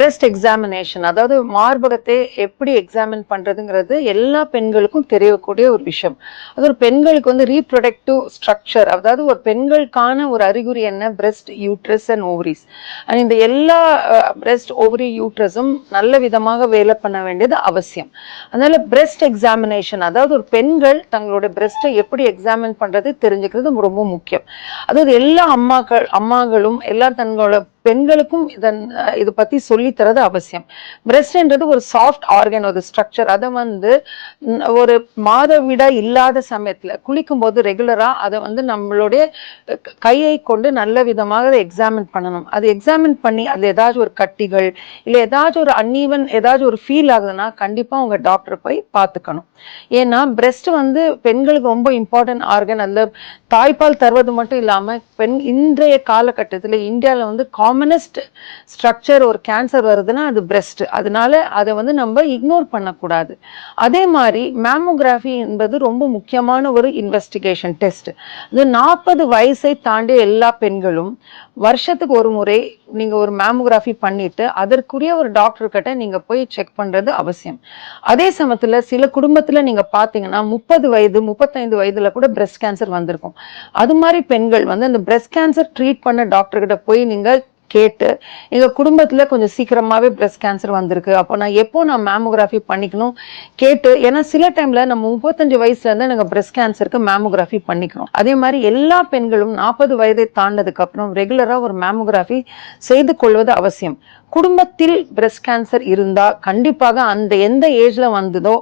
Breast examination அதாவது மார்பகத்தை எப்படி examine பண்ணுறதுங்கிறது எல்லா பெண்களுக்கும் தெரியக்கூடிய ஒரு விஷயம். அது ஒரு பெண்களுக்கு வந்து ரீப்ரொடக்டிவ் ஸ்ட்ரக்சர் அதாவது ஒரு பெண்களுக்கான ஒரு அறிகுறி என்ன? Breast uterus and ovaries and இந்த எல்லா பிரெஸ்ட் ஓவரி யூட்ரஸும் நல்ல விதமாக வேலை பண்ண வேண்டியது அவசியம். அதனால பிரெஸ்ட் எக்ஸாமினேஷன் அதாவது ஒரு பெண்கள் தங்களோட பிரெஸ்ட்டை எப்படி எக்ஸாமின் பண்ணுறது தெரிஞ்சுக்கிறது ரொம்ப முக்கியம். அதாவது எல்லா அம்மாக்கள் அம்மாக்களும் எல்லா தங்களோட பெண்களுக்கும் இதன் இதை இது பத்தி சொல்லித் தரது அவசியம். பிரஸ்ட்ன்றது ஒரு சாஃப்ட் ஆர்கன் ஒரு ஸ்ட்ரக்சர் அதை வந்து ஒரு மாதவிடா இல்லாத சமயத்துல குளிக்கும் போது ரெகுலரா அதை வந்து நம்மளுடைய கையை கொண்டு நல்ல விதமாக அதை எக்ஸாமின் பண்ணணும். அது எக்ஸாமின் பண்ணி அது ஏதாச்சும் ஒரு கட்டிகள் இல்லை ஏதாச்சும் ஒரு அன்ஈவன் ஏதாச்சும் ஒரு ஃபீல் ஆகுதுன்னா கண்டிப்பா உங்க டாக்டர் போய் பார்த்துக்கணும். ஏன்னா பிரஸ்ட் வந்து பெண்களுக்கு ரொம்ப இம்பார்ட்டன்ட் ஆர்கன் அந்த தாய்ப்பால் தருவது மட்டும் இல்லாம பெண் இன்றைய காலகட்டத்தில் இந்தியாவில் வந்து காமனஸ்ட் ஸ்ட்ரக்சர் ஒரு கேன்சர் வருதுன்னா அது பிரெஸ்ட் அதனால அதை வந்து நம்ம இக்னோர் பண்ணக்கூடாது. அதே மாதிரி மேமோகிராஃபி என்பது ரொம்ப முக்கியமான ஒரு இன்வெஸ்டிகேஷன் டெஸ்ட் இது நாற்பது வயசை தாண்டிய எல்லா பெண்களும் வருஷத்துக்கு ஒரு முறை நீங்க ஒரு மேமோகிராஃபி பண்ணிட்டு அதற்குரிய ஒரு டாக்டர் கிட்ட நீங்க போய் செக் பண்ணுறது அவசியம். அதே சமயத்தில் சில குடும்பத்தில் நீங்கள் பார்த்தீங்கன்னா முப்பது வயது முப்பத்தைந்து வயதில் கூட பிரஸ்ட் கேன்சர் வந்திருக்கும். அது மாதிரி பெண்கள் வந்து அந்த பிரஸ்ட் கேன்சர் ட்ரீட் பண்ண டாக்டர்கிட்ட போய் நீங்கள் கேட்டு எங்கள் குடும்பத்தில் கொஞ்சம் சீக்கிரமாகவே பிரஸ்ட் கேன்சர் வந்திருக்கு. அப்போ நான் எப்போ நான் மேமோகிராஃபி பண்ணிக்கணும் கேட்டு ஏன்னா சில டைமில் நம்ம முப்பத்தஞ்சு வயசுலேருந்து நாங்கள் ப்ரெஸ்ட் பிரஸ்ட் கேன்சருக்கு மேமோகிராஃபி பண்ணிக்கிறோம். அதே மாதிரி எல்லா பெண்களும் நாற்பது வயதை தாண்டதுக்கப்புறம் ரெகுலராக ஒரு மேமோகிராஃபி செய்து கொள்வது அவசியம். குடும்பத்தில் பிரஸ்ட் கேன்சர் இருந்தால் கண்டிப்பாக அந்த எந்த ஏஜில் வந்ததோ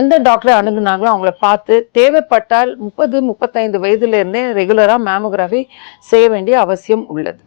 எந்த டாக்டரை அணுகுனாங்களோ அவங்கள பார்த்து தேவைப்பட்டால் முப்பது முப்பத்தைந்து வயதுலேருந்தே ரெகுலராக மேமோகிராஃபி செய்ய வேண்டிய அவசியம் உள்ளது.